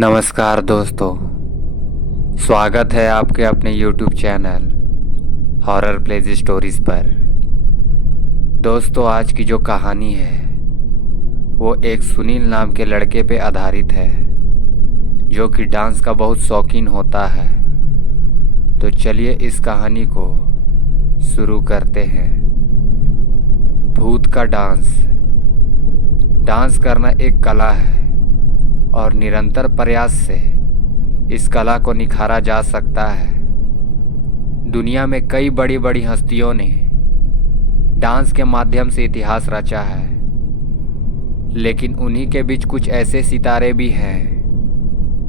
नमस्कार दोस्तों, स्वागत है आपके अपने YouTube channel horror plays stories पर। दोस्तों, आज की जो कहानी है वो एक सुनील नाम के लड़के पे आधारित है जो कि डांस का बहुत शौकीन होता है। तो चलिए इस कहानी को शुरू करते हैं। भूत का डांस। डांस करना एक कला है और निरंतर प्रयास से इस कला को निखारा जा सकता है। दुनिया में कई बड़ी बड़ी हस्तियों ने डांस के माध्यम से इतिहास रचा है, लेकिन उन्हीं के बीच कुछ ऐसे सितारे भी हैं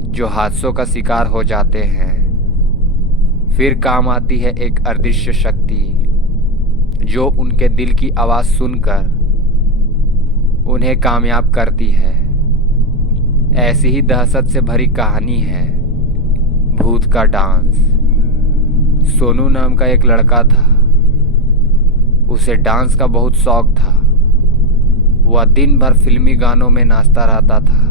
जो हादसों का शिकार हो जाते हैं। फिर काम आती है एक अदृश्य शक्ति जो उनके दिल की आवाज़ सुनकर उन्हें कामयाब करती है। ऐसी ही दहशत से भरी कहानी है भूत का डांस। सोनू नाम का एक लड़का था। उसे डांस का बहुत शौक था। वह दिन भर फिल्मी गानों में नाचता रहता था।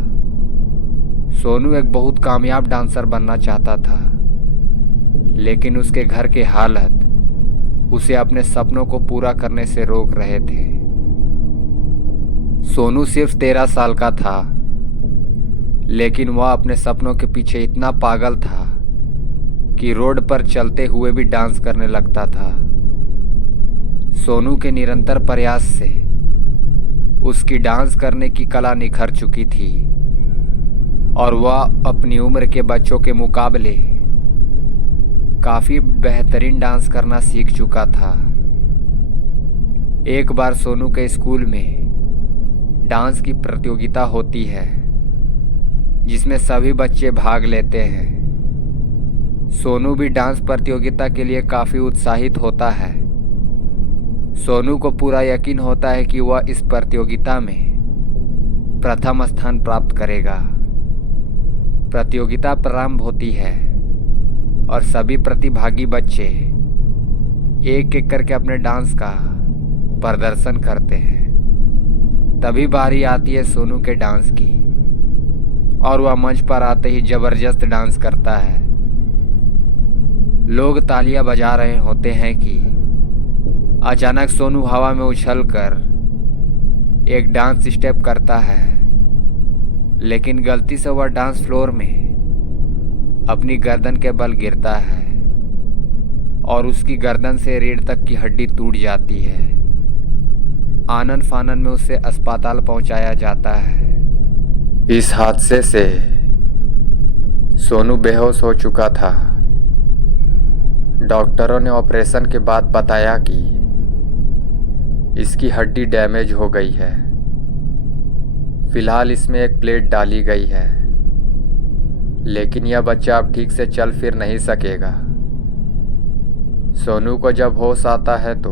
सोनू एक बहुत कामयाब डांसर बनना चाहता था, लेकिन उसके घर के हालत उसे अपने सपनों को पूरा करने से रोक रहे थे। सोनू सिर्फ 13 साल का था, लेकिन वह अपने सपनों के पीछे इतना पागल था कि रोड पर चलते हुए भी डांस करने लगता था। सोनू के निरंतर प्रयास से उसकी डांस करने की कला निखर चुकी थी और वह अपनी उम्र के बच्चों के मुकाबले काफी बेहतरीन डांस करना सीख चुका था। एक बार सोनू के स्कूल में डांस की प्रतियोगिता होती है जिसमें सभी बच्चे भाग लेते हैं। सोनू भी डांस प्रतियोगिता के लिए काफी उत्साहित होता है। सोनू को पूरा यकीन होता है कि वह इस प्रतियोगिता में प्रथम स्थान प्राप्त करेगा। प्रतियोगिता प्रारंभ होती है और सभी प्रतिभागी बच्चे एक एक करके अपने डांस का प्रदर्शन करते हैं। तभी बारी आती है सोनू के डांस की और वह मंच पर आते ही जबरदस्त डांस करता है। लोग तालियां बजा रहे होते हैं कि अचानक सोनू हवा में उछलकर एक डांस स्टेप करता है, लेकिन गलती से वह डांस फ्लोर में अपनी गर्दन के बल गिरता है और उसकी गर्दन से रीढ़ तक की हड्डी टूट जाती है। आनन फानन में उसे अस्पताल पहुंचाया जाता है। इस हादसे से सोनू बेहोश हो चुका था। डॉक्टरों ने ऑपरेशन के बाद बताया कि इसकी हड्डी डैमेज हो गई है। फिलहाल इसमें एक प्लेट डाली गई है, लेकिन यह बच्चा अब ठीक से चल फिर नहीं सकेगा। सोनू को जब होश आता है तो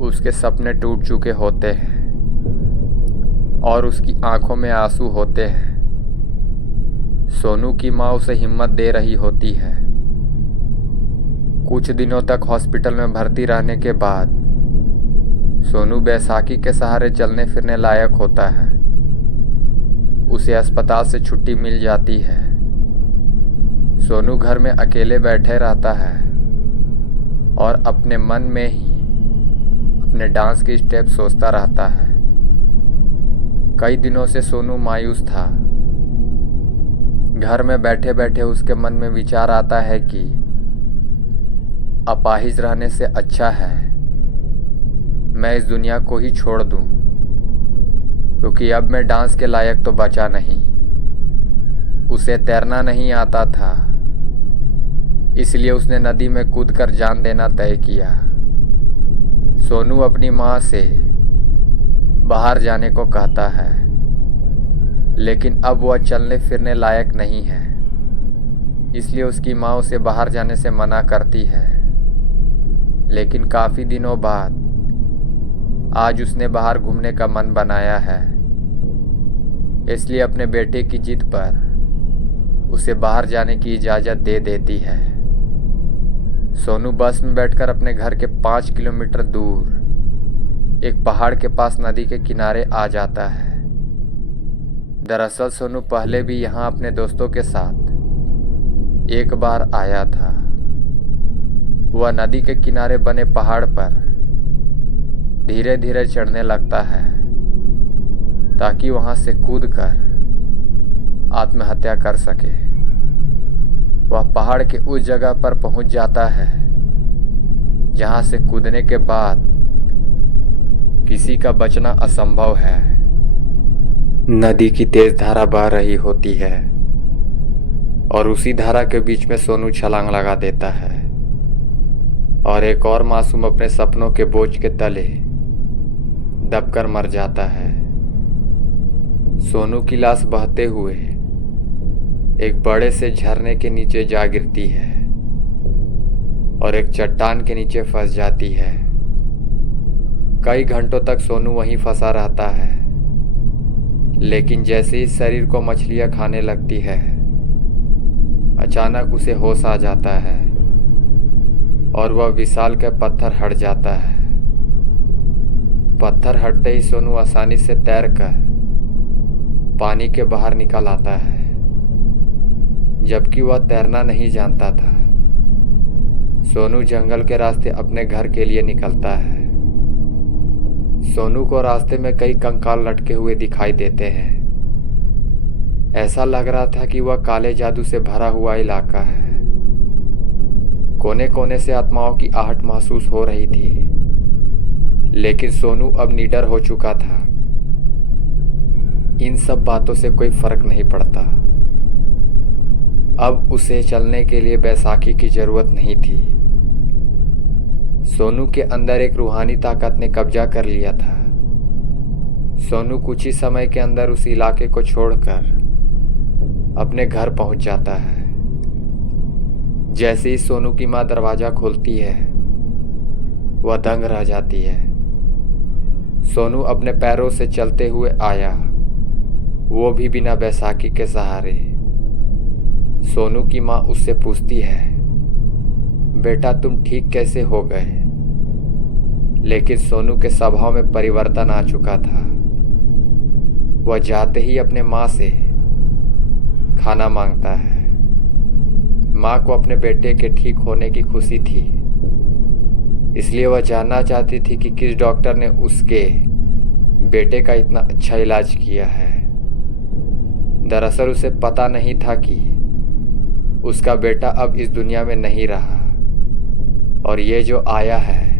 उसके सपने टूट चुके होते हैं और उसकी आंखों में आंसू होते हैं। सोनू की माँ उसे हिम्मत दे रही होती है। कुछ दिनों तक हॉस्पिटल में भर्ती रहने के बाद सोनू बैसाखी के सहारे चलने फिरने लायक होता है। उसे अस्पताल से छुट्टी मिल जाती है। सोनू घर में अकेले बैठे रहता है और अपने मन में ही अपने डांस की स्टेप सोचता रहता है। कई दिनों से सोनू मायूस था। घर में बैठे बैठे उसके मन में विचार आता है कि अपाहिज रहने से अच्छा है मैं इस दुनिया को ही छोड़ दूं, क्योंकि अब मैं डांस के लायक तो बचा नहीं। उसे तैरना नहीं आता था, इसलिए उसने नदी में कूदकर जान देना तय किया। सोनू अपनी माँ से बाहर जाने को कहता है, लेकिन अब वह चलने फिरने लायक नहीं है, इसलिए उसकी माँ उसे बाहर जाने से मना करती है। लेकिन काफी दिनों बाद आज उसने बाहर घूमने का मन बनाया है, इसलिए अपने बेटे की जिद पर उसे बाहर जाने की इजाज़त दे देती है। सोनू बस में बैठकर अपने घर के 5 किलोमीटर दूर एक पहाड़ के पास नदी के किनारे आ जाता है। दरअसल सोनू पहले भी यहाँ अपने दोस्तों के साथ एक बार आया था। वह नदी के किनारे बने पहाड़ पर धीरे धीरे चढ़ने लगता है ताकि वहां से कूदकर आत्महत्या कर सके। वह पहाड़ के उस जगह पर पहुंच जाता है जहां से कूदने के बाद किसी का बचना असंभव है। नदी की तेज धारा बह रही होती है और उसी धारा के बीच में सोनू छलांग लगा देता है और एक और मासूम अपने सपनों के बोझ के तले दबकर मर जाता है। सोनू की लाश बहते हुए एक बड़े से झरने के नीचे जा गिरती है और एक चट्टान के नीचे फंस जाती है। कई घंटों तक सोनू वहीं फंसा रहता है, लेकिन जैसे ही शरीर को मछलियां खाने लगती है अचानक उसे होश आ जाता है और वह विशाल के पत्थर हट जाता है। पत्थर हटते ही सोनू आसानी से तैरकर पानी के बाहर निकल आता है, जबकि वह तैरना नहीं जानता था। सोनू जंगल के रास्ते अपने घर के लिए निकलता है। सोनू को रास्ते में कई कंकाल लटके हुए दिखाई देते हैं। ऐसा लग रहा था कि वह काले जादू से भरा हुआ इलाका है। कोने कोने से आत्माओं की आहट महसूस हो रही थी, लेकिन सोनू अब निडर हो चुका था। इन सब बातों से कोई फर्क नहीं पड़ता। अब उसे चलने के लिए बैसाखी की जरूरत नहीं थी। सोनू के अंदर एक रूहानी ताकत ने कब्जा कर लिया था। सोनू कुछ ही समय के अंदर उस इलाके को छोड़कर अपने घर पहुंच जाता है। जैसे ही सोनू की मां दरवाजा खोलती है वह दंग रह जाती है। सोनू अपने पैरों से चलते हुए आया, वो भी बिना बैसाखी के सहारे। सोनू की मां उससे पूछती है, बेटा तुम ठीक कैसे हो गए? लेकिन सोनू के स्वभाव में परिवर्तन आ चुका था। वह जाते ही अपने मां से खाना मांगता है। मां को अपने बेटे के ठीक होने की खुशी थी, इसलिए वह जानना चाहती थी कि किस डॉक्टर ने उसके बेटे का इतना अच्छा इलाज किया है। दरअसल उसे पता नहीं था कि उसका बेटा अब इस दुनिया में नहीं रहा और ये जो आया है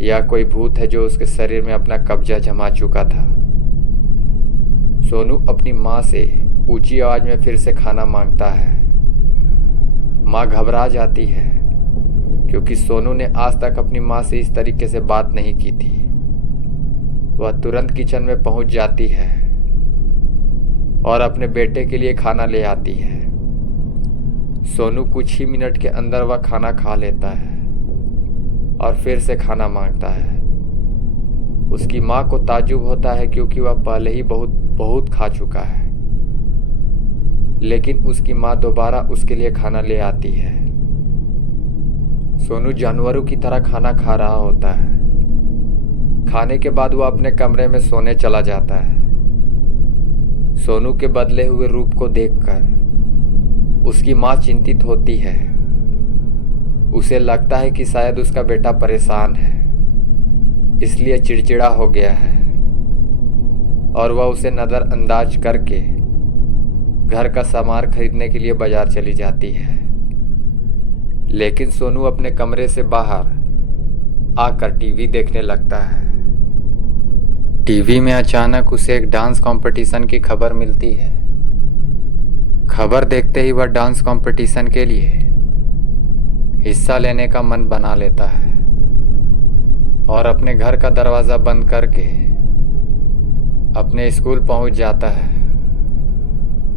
या कोई भूत है जो उसके शरीर में अपना कब्जा जमा चुका था। सोनू अपनी मां से ऊंची आवाज में फिर से खाना मांगता है। मां घबरा जाती है क्योंकि सोनू ने आज तक अपनी मां से इस तरीके से बात नहीं की थी। वह तुरंत किचन में पहुंच जाती है और अपने बेटे के लिए खाना ले आती है। सोनू कुछ ही मिनट के अंदर वह खाना खा लेता है और फिर से खाना मांगता है। उसकी मां को ताज्जुब होता है क्योंकि वह पहले ही बहुत खा चुका है, लेकिन उसकी मां दोबारा उसके लिए खाना ले आती है। सोनू जानवरों की तरह खाना खा रहा होता है। खाने के बाद वह अपने कमरे में सोने चला जाता है। सोनू के बदले हुए रूप को देखकर उसकी मां चिंतित होती है। उसे लगता है कि शायद उसका बेटा परेशान है, इसलिए चिड़चिड़ा हो गया है और वह उसे नजरअंदाज करके घर का सामान खरीदने के लिए बाजार चली जाती है। लेकिन सोनू अपने कमरे से बाहर आकर टीवी देखने लगता है। टीवी में अचानक उसे एक डांस कंपटीशन की खबर मिलती है। खबर देखते ही वह डांस कंपटीशन के लिए हिस्सा लेने का मन बना लेता है और अपने घर का दरवाजा बंद करके अपने स्कूल पहुंच जाता है,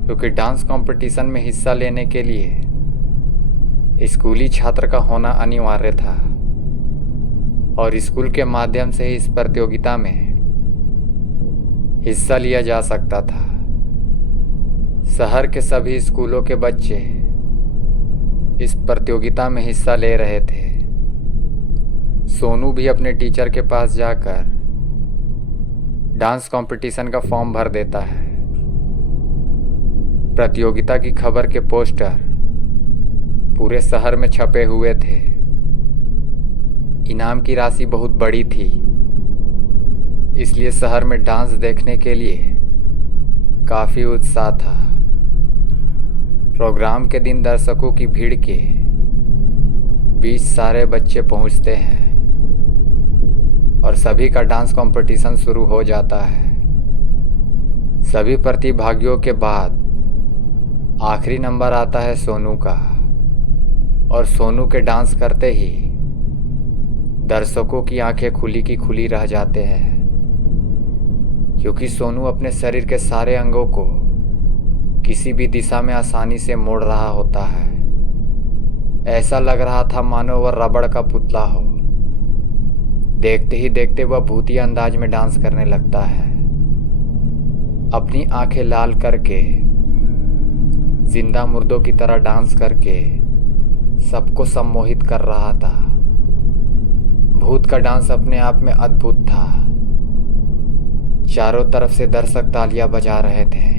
क्योंकि डांस कंपटीशन में हिस्सा लेने के लिए स्कूली छात्र का होना अनिवार्य था और स्कूल के माध्यम से ही इस प्रतियोगिता में हिस्सा लिया जा सकता था। शहर के सभी स्कूलों के बच्चे इस प्रतियोगिता में हिस्सा ले रहे थे। सोनू भी अपने टीचर के पास जाकर डांस कंपटीशन का फॉर्म भर देता है प्रतियोगिता की खबर के पोस्टर पूरे शहर में छपे हुए थे। इनाम की राशि बहुत बड़ी थी, इसलिए शहर में डांस देखने के लिए काफी उत्साह था। प्रोग्राम के दिन दर्शकों की भीड़ के बीच सारे बच्चे पहुंचते हैं और सभी का डांस कंपटीशन शुरू हो जाता है। सभी प्रतिभागियों के बाद आखिरी नंबर आता है सोनू का, और सोनू के डांस करते ही दर्शकों की आंखें खुली की खुली रह जाते हैं, क्योंकि सोनू अपने शरीर के सारे अंगों को किसी भी दिशा में आसानी से मोड़ रहा होता है। ऐसा लग रहा था मानो वह रबड़ का पुतला हो। देखते ही देखते वह भूतिया अंदाज में डांस करने लगता है, अपनी आंखें लाल करके जिंदा मुर्दों की तरह डांस करके सबको सम्मोहित कर रहा था। भूत का डांस अपने आप में अद्भुत था। चारों तरफ से दर्शक तालियां बजा रहे थे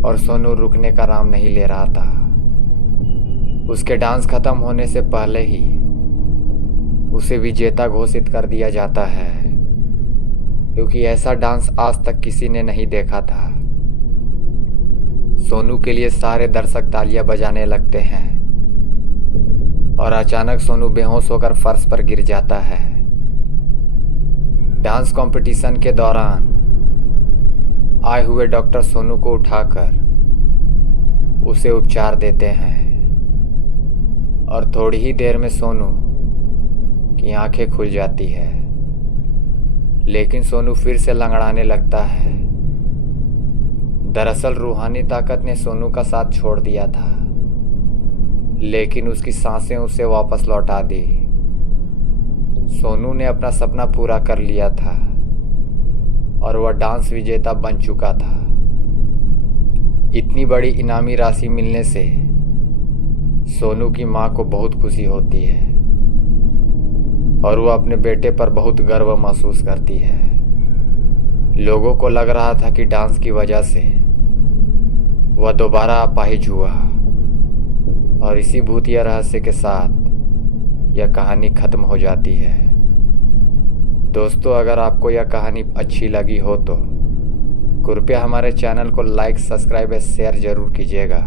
और सोनू रुकने का नाम नहीं ले रहा था। उसके डांस खत्म होने से पहले ही उसे विजेता घोषित कर दिया जाता है, क्योंकि ऐसा डांस आज तक किसी ने नहीं देखा था। सोनू के लिए सारे दर्शक तालियां बजाने लगते हैं और अचानक सोनू बेहोश होकर फर्श पर गिर जाता है। डांस कंपटीशन के दौरान आए हुए डॉक्टर सोनू को उठाकर उसे उपचार देते हैं और थोड़ी ही देर में सोनू की आंखें खुल जाती है। लेकिन सोनू फिर से लंगड़ाने लगता है। दरअसल रूहानी ताकत ने सोनू का साथ छोड़ दिया था, लेकिन उसकी सांसें उसे वापस लौटा दी। सोनू ने अपना सपना पूरा कर लिया था और वह डांस विजेता बन चुका था। इतनी बड़ी इनामी राशि मिलने से सोनू की मां को बहुत खुशी होती है और वह अपने बेटे पर बहुत गर्व महसूस करती है। लोगों को लग रहा था कि डांस की वजह से वह दोबारा अपाहिज हुआ, और इसी भूतिया रहस्य के साथ यह कहानी खत्म हो जाती है। दोस्तों, अगर आपको यह कहानी अच्छी लगी हो तो कृपया हमारे चैनल को लाइक, सब्सक्राइब और शेयर जरूर कीजिएगा।